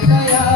Jaya